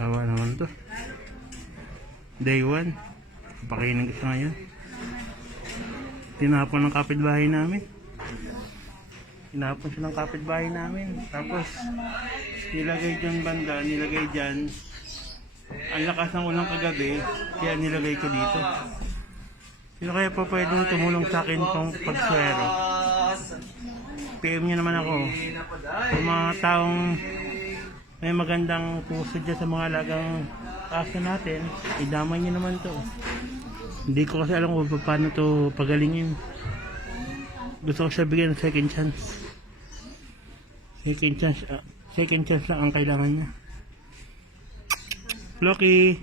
Awa naman to. Day 1. Pakainin ko siya ngayon. Tinapon ng kapitbahay namin. Tinapon siya ng kapitbahay namin. Tapos, nilagay dyan banda, nilagay dyan. Ang lakas ng ulang kagabi, kaya nilagay ko dito. Sino kaya pa pwedeng tumulong sa akin pang pagswero? PM nyo naman ako. Kung mga taong may magandang puso dyan sa mga alagang aso natin, idamay nyo naman to. Hindi ko kasi alam kung paano to pagalingin. Gusto ko siya bigyan ng second chance. Second chance lang ang kailangan niya. Loki!